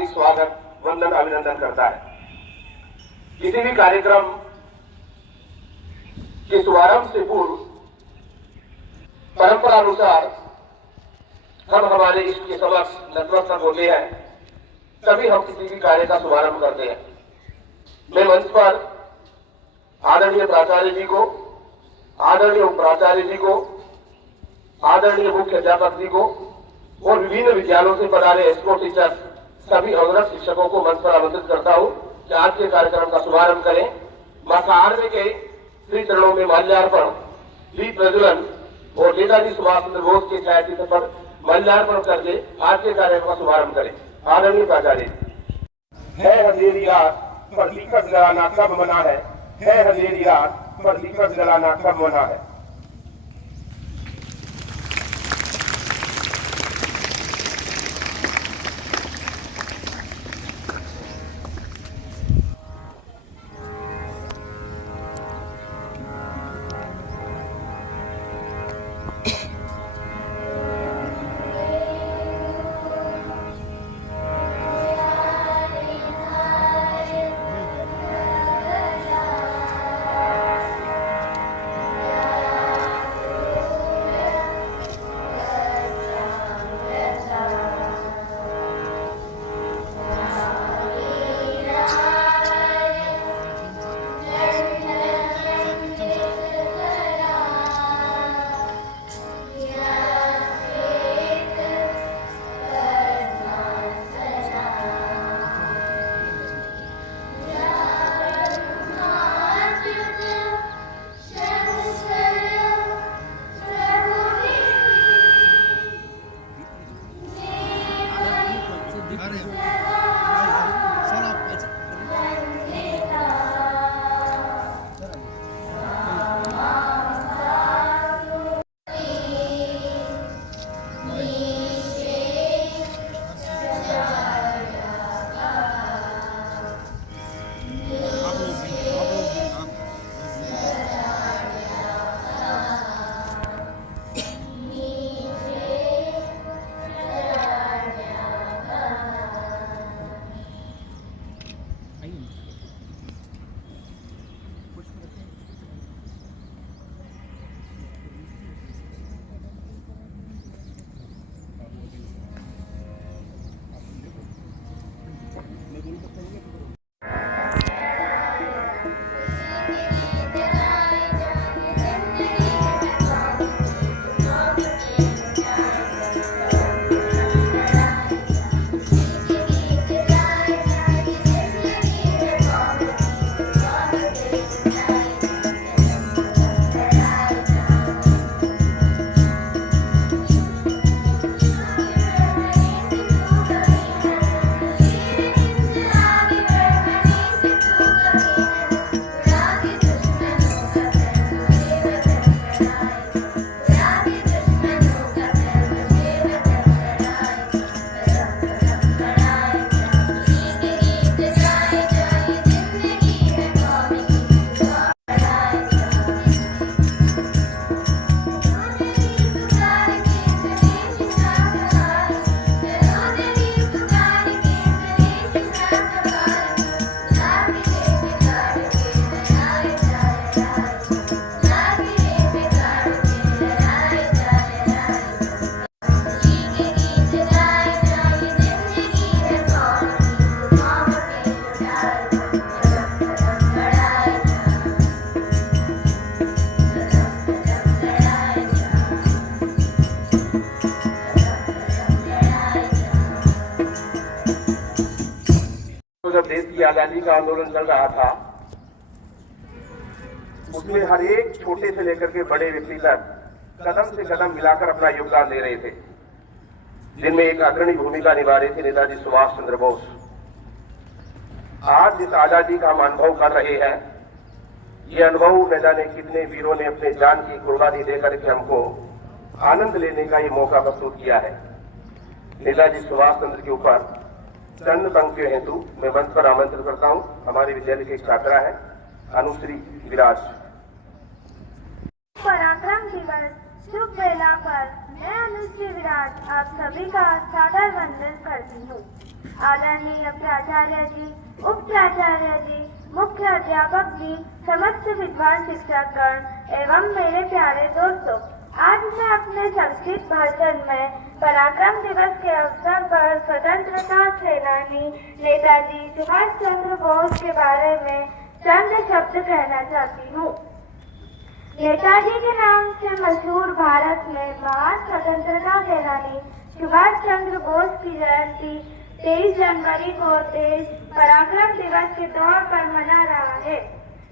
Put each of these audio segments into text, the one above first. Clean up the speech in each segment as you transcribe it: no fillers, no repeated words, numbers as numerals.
हार्दिक स्वागत, वंदन, अभिनंदन करता है। किसी भी कार्यक्रम के शुभारंभ से पूर्व परंपरा अनुसार हम हमारे इष्ट के समक्ष नतमस्तक होते हैं, तभी हम किसी भी कार्य का शुभारंभ करते हैं। मैं मंच पर आदरणीय प्राचार्य जी को, आदरणीय उप प्राचार्य जी को, आदरणीय मुख्य अध्यापक जी को और विभिन्न विद्यालयों से पधारे एस्को टीचर, सभी अवसर शिक्षकों को मंच पर आमंत्रित करता हूं कि आज के कार्यक्रम का शुभारंभ करें। मां कार्य के श्री चरणों में माल्यार्पण, दीप प्रज्वलन और नेताजी सुभाष चंद्र बोस के छायाचित्र पर माल्यार्पण करके आज के कार्यक्रम का शुभारंभ करें। आदरणीय प्राचार्य जी। है अंधेरी रात पर दीपक जलाना कब मना है अंधेरी रात पर दीपक जलाना कब मना है। जब देश की आजादी का आंदोलन चल रहा था, उसमें हर एक छोटे से लेकर के बड़े व्यक्ति तक कदम से कदम मिलाकर अपना योगदान दे रहे थे, जिनमें एक अग्रणी भूमिका निभा रहे थे नेताजी सुभाष चंद्र बोस। आज जिस आजादी का हम अनुभव कर रहे हैं, ये अनुभव न जाने कितने वीरों ने अपने जान की कुर्बानी देकर के हमको आनंद लेने का ये मौका प्रस्तुत किया है। नेताजी सुभाष चंद्र के ऊपर चंद पंक्तियों हेतु मैं मंच पर आमंत्रित करता हूं हमारे विद्यालय की एक छात्रा है अनुश्री विराज। पराक्रम दिवस शुभ वेला पर मैं अनुश्री विराज आप सभी का सादर वंदन करती हूँ। आदरणीय प्राचार्य जी, उप प्राचार्य जी, मुख्य अध्यापक जी, समस्त विद्वान शिक्षकगण एवं मेरे प्यारे दोस्तों, आज मैं अपने संक्षिप्त भाषण में पराक्रम दिवस के अवसर पर स्वतंत्रता सेनानी नेताजी सुभाष चंद्र बोस के बारे में चंद शब्द कहना चाहती हूँ। नेताजी के नाम से मशहूर भारत में महान स्वतंत्रता सेनानी सुभाष चंद्र बोस की जयंती 23 जनवरी को देश पराक्रम दिवस के तौर पर मना रहा है।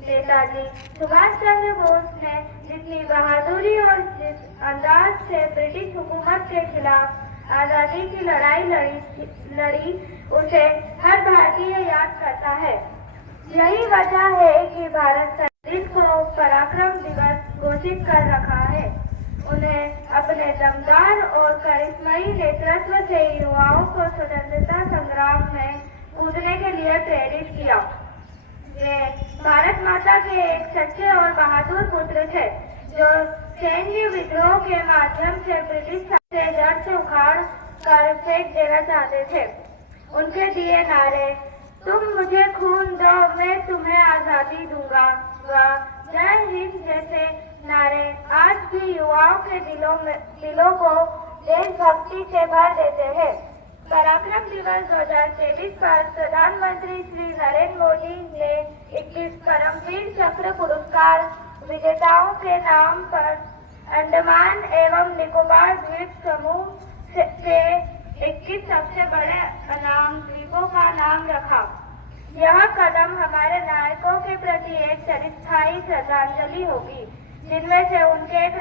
नेताजी सुभाष चंद्र बोस ने जितनी बहादुरी और जिस अंदाज से ब्रिटिश हुकूमत के खिलाफ आजादी की लड़ाई लड़ी उसे हर भारतीय याद करता है। यही वजह है कि भारत सरकार को पराक्रम दिवस घोषित कर रखा है। उन्हें अपने दमदार और करिश्माई नेतृत्व से युवाओं को स्वतंत्रता संग्राम में कूदने के लिए प्रेरित किया। वे भारत माता के एक सच्चे और बहादुर पुत्र थे, जो सैन्य विद्रोह के माध्यम से ब्रिटिश से जड़ से उखाड़ कर फेंक देना चाहते थे। उनके दिए नारे, तुम मुझे खून दो मैं तुम्हें आजादी दूंगा व जय हिंद जैसे नारे आज भी युवाओं के दिलों को देशभक्ति से भर देते हैं। पराक्रम दिवस 2023 पर प्रधानमंत्री श्री नरेंद्र मोदी ने 21 परमवीर चक्र पुरस्कार विजेताओं के नाम पर अंडमान एवं निकोबार द्वीप समूह से 21 सबसे बड़े अनाम द्वीपों का नाम रखा। यह कदम हमारे नायकों के प्रति एक चिरस्थायी श्रद्धांजलि होगी, जिनमें से उनके एक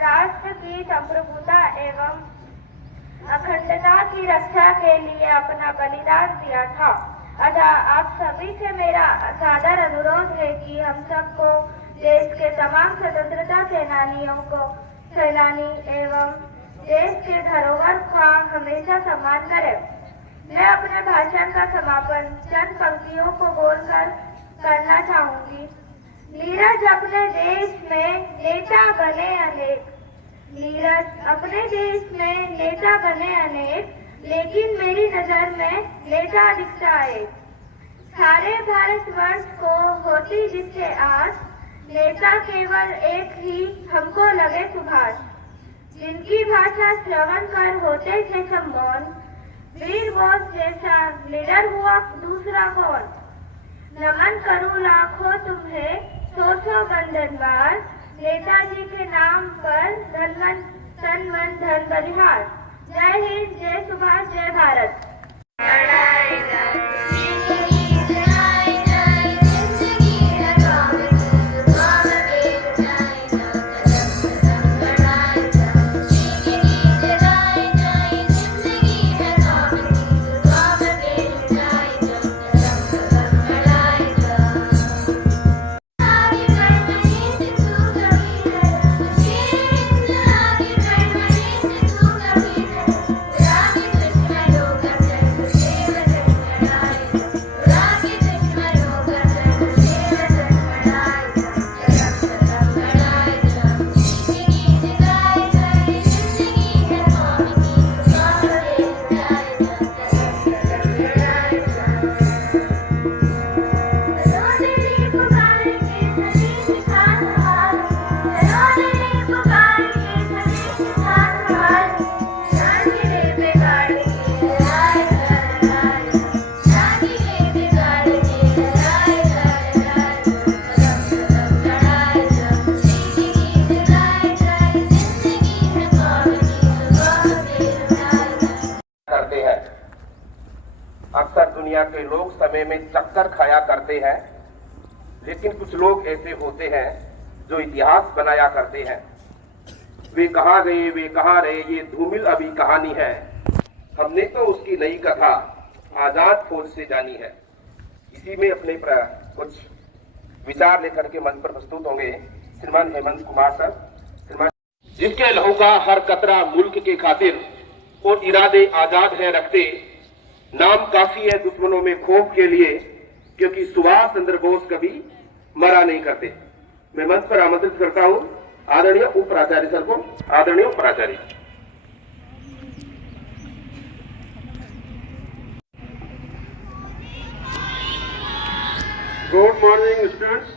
राष्ट्र की संप्रभुता एवं अखंडता की रक्षा के लिए अपना बलिदान दिया था। अतः आप सभी से मेरा सादर अनुरोध है कि हम सबको देश के तमाम स्वतंत्रता सेनानी एवं देश के धरोहर का हमेशा सम्मान करें। मैं अपने भाषण का समापन चंद पंक्तियों को बोलकर करना चाहूंगी। नीरज अपने देश में नेता बने अनेक, नीरज अपने देश में नेता बने अनेक, लेकिन मेरी नजर में नेता दिखता है। सारे भारतवर्ष को होती जिससे आस, नेता केवल एक ही हमको लगे सुभाष, जिनकी भाषा श्रवण कर होते थे सम्मोहन। वीर बोस जैसा लीडर हुआ दूसरा कौन, नमन करूं लाखों तुम्हें सौ बंधनवार, नेताजी के नाम पर तन मन धन बलिहार। जय हिंद, जय सुभाष, जय भारत। अक्सर दुनिया के लोग समय में चक्कर खाया करते हैं, लेकिन कुछ लोग ऐसे होते हैं जो इतिहास बनाया करते हैं। वे कहाँ गए, वे कहाँ रहे, ये धूमिल अभी कहानी है। हमने तो उसकी नई कथा आजाद फौज से जानी है। इसी में अपने कुछ विचार लेकर के मंच पर प्रस्तुत होंगे श्रीमान हेमंत कुमार सर। श्रीमान जिसके लहू का हर कतरा मुल्क के खातिर और इरादे आजाद है रखते, नाम काफी है दुश्मनों में खौफ के लिए, क्योंकि सुभाष चंद्र बोस कभी मरा नहीं करते। मैं मंच पर आमंत्रित करता हूं आदरणीय उप प्राचार्य सर को। आदरणीय उप प्राचार्य। Good morning students.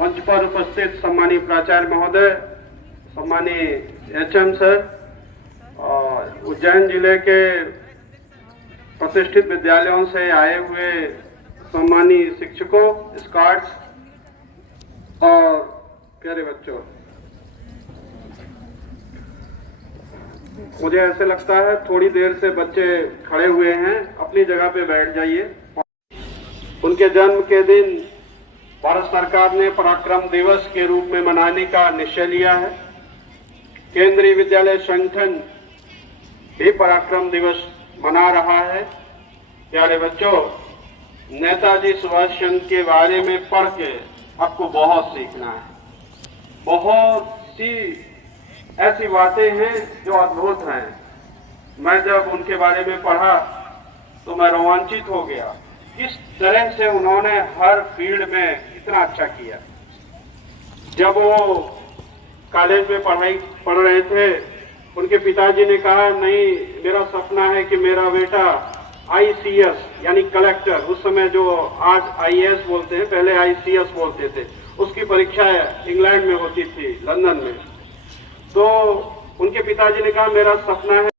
मंच पर उपस्थित सम्मानीय प्राचार्य महोदय, सम्मानीय एचएम सर, उज्जैन जिले के प्रतिष्ठित विद्यालयों से आए हुए सम्मानीय शिक्षकों, स्कॉट्स और प्यारे बच्चों, मुझे ऐसे लगता है थोड़ी देर से बच्चे खड़े हुए हैं, अपनी जगह पे बैठ जाइए। उनके जन्म के दिन भारत सरकार ने पराक्रम दिवस के रूप में मनाने का निश्चय लिया है। केंद्रीय विद्यालय संगठन भी पराक्रम दिवस मना रहा है। प्यारे बच्चों, नेताजी सुभाष चंद्र के बारे में पढ़ के आपको बहुत सीखना है। बहुत सी ऐसी बातें हैं जो अद्भुत हैं। मैं जब उनके बारे में पढ़ा तो मैं रोमांचित हो गया। किस तरह से उन्होंने हर फील्ड में इतना अच्छा किया। जब वो कॉलेज में पढ़ रहे थे, उनके पिताजी ने कहा, नहीं, मेरा सपना है कि मेरा बेटा आईसीएस यानी कलेक्टर, उस समय जो आज आईएएस बोलते हैं, पहले आईसीएस बोलते थे, उसकी परीक्षा इंग्लैंड में होती थी, लंदन में। तो उनके पिताजी ने कहा, मेरा सपना है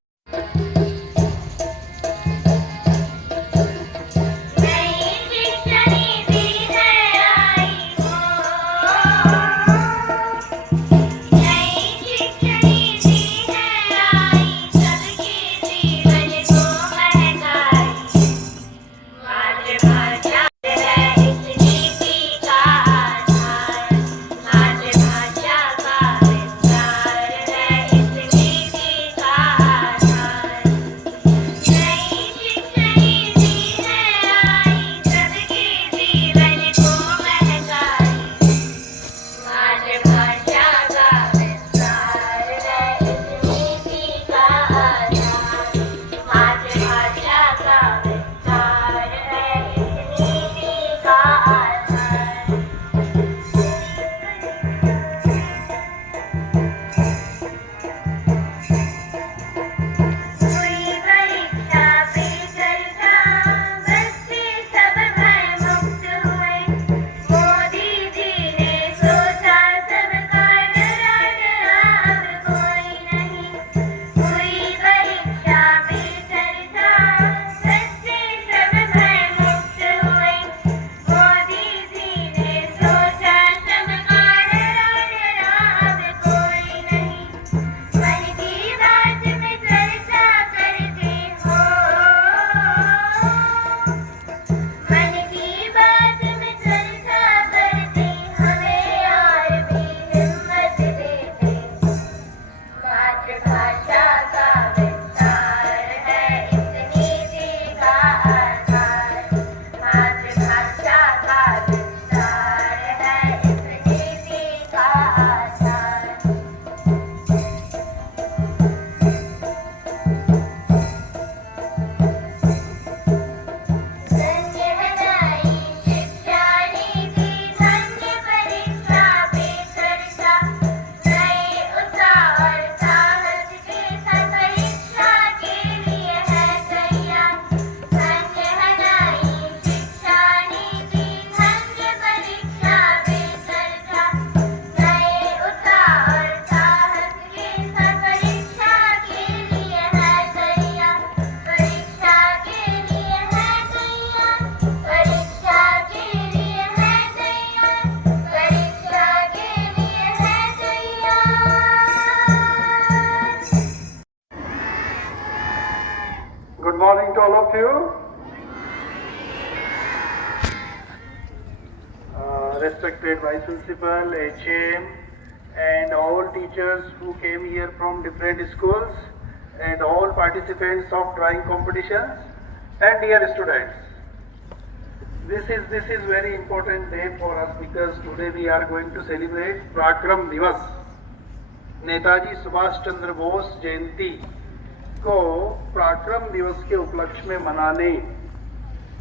Good morning to all of you. Respected Vice Principal, HM, and all teachers who came here from different schools, and all participants of drawing competitions, and dear students. This is very important day for us because today we are going to celebrate पराक्रम दिवस, नेताजी सुभाष चंद्र बोस जयंती को पराक्रम दिवस के उपलक्ष्य में मनाने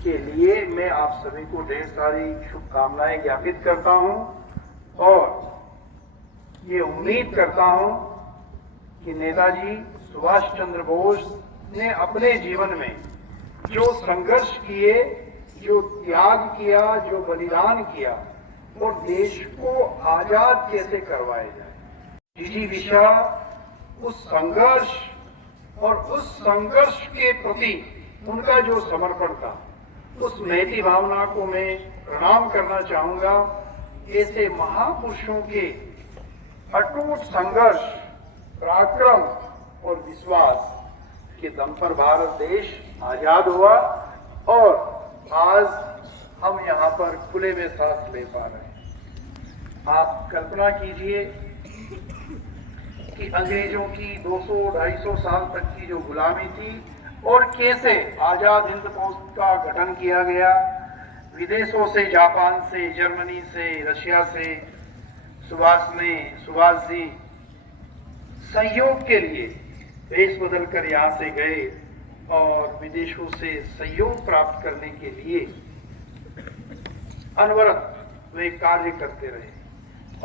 के लिए मैं आप सभी को ढेर सारी शुभकामनाएं ज्ञापित करता हूं और ये उम्मीद करता हूं कि नेताजी सुभाष चंद्र बोस ने अपने जीवन में जो संघर्ष किए, जो त्याग किया, जो बलिदान किया और देश को आजाद कैसे करवाया जाए। जिजीविषा उस संघर्ष और उस संघर्ष के प्रति उनका जो समर्पण था, उस महती भावना को मैं प्रणाम करना चाहूंगा। ऐसे महापुरुषों के अटूट संघर्ष, पराक्रम और विश्वास के दम पर भारत देश आजाद हुआ और आज हम यहाँ पर खुले में सांस ले पा रहे हैं। आप कल्पना कीजिए कि अंग्रेजों की 200-250 साल तक की जो गुलामी थी और कैसे आजाद हिंद फौज का गठन किया गया। विदेशों से, जापान से, जर्मनी से, रशिया से सुभाष जी सहयोग के लिए देश बदल कर यहाँ से गए और विदेशों से सहयोग प्राप्त करने के लिए अनवरत वे कार्य करते रहे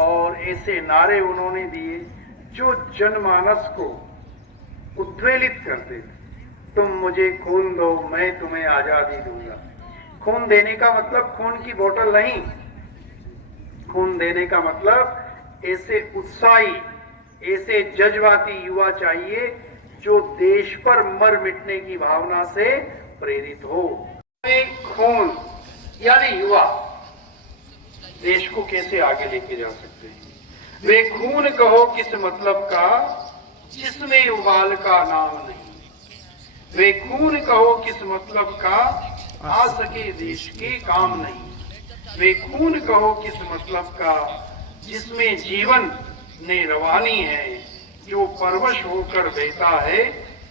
और ऐसे नारे उन्होंने दिए जो जनमानस को उद्वेलित करते थे। तुम मुझे खून दो, मैं तुम्हें आजादी दूंगा। खून देने का मतलब खून की बोतल नहीं, खून देने का मतलब ऐसे उत्साही, ऐसे जज्बाती युवा चाहिए जो देश पर मर मिटने की भावना से प्रेरित हो। खून यानी युवा देश को कैसे आगे लेके जा सकते हैं। वे खून कहो किस मतलब का जिसमें उबाल का नाम नहीं। वे खून कहो किस मतलब का आ सके देश के काम नहीं। वे खून कहो किस मतलब का जिसमें जीवन ने रवानी है। जो परवश होकर बहता है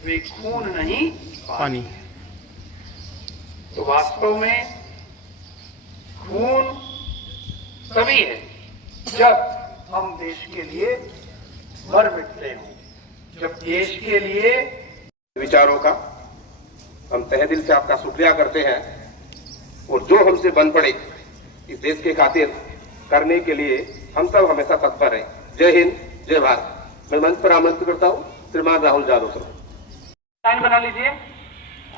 वे खून नहीं पानी। तो वास्तव में खून तभी है जब हम देश के लिए मर मिटते हो, जब देश के लिए। विचारों का हम तहे दिल से आपका शुक्रिया करते हैं और जो हमसे बन पड़े इस देश के खातिर करने के लिए हम सब हमेशा तत्पर हैं। जय हिंद, जय भारत। मैं मंच पर आमंत्रित करता हूँ श्रीमान राहुल यादव सर। लाइन बना लीजिए।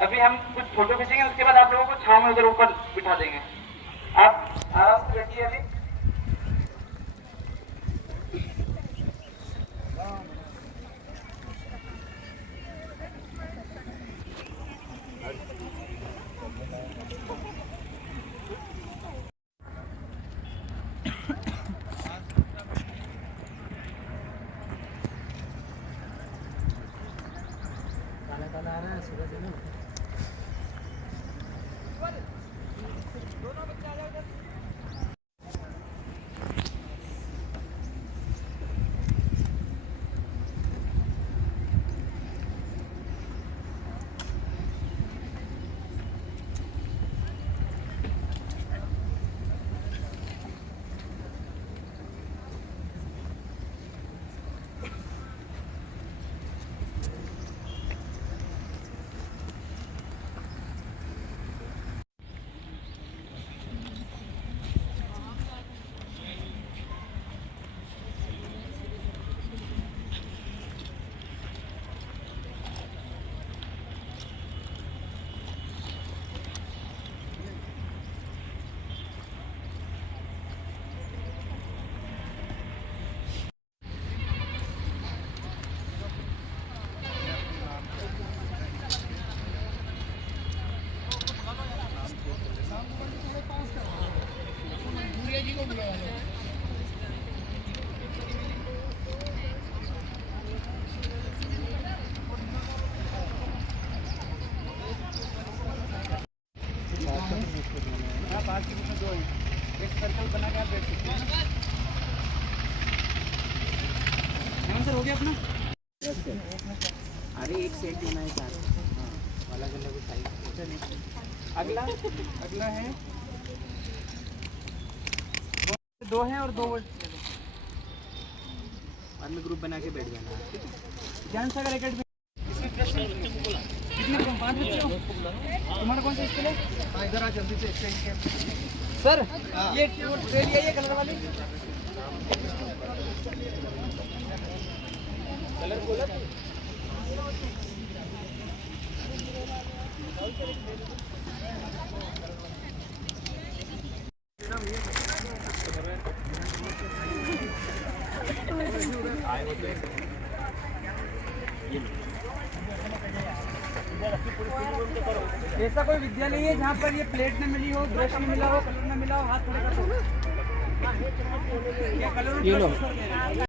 अभी हम कुछ फोटो खींचेंगे, उसके बाद आप लोगों को छांव में उधर ऊपर बिठा देंगे। आप आराम से बैठिए। अभी एक सर्कल बना के आप बैठ सकते हैं। आंसर हो गया अपना? अरे एक सेट होना है साथ, अलग अलग साइज। अगला है दो है और दो बाद में ग्रुप बना के बैठ जाना। ठीक है, ज्ञान सागर एकेडमी। कितने 5 बच्चे हो? तुम्हारा कौन सा स्कूल है? इधर आ जल्दी से। सर ये ट्रे लिया, ये कलर वाली कलर बोला था। ऐसा कोई विद्यालय है जहाँ पर ये प्लेट न मिली हो, ब्रश न मिला हो, कलर न मिला हो, हाथ खड़े कर दो। ये कलर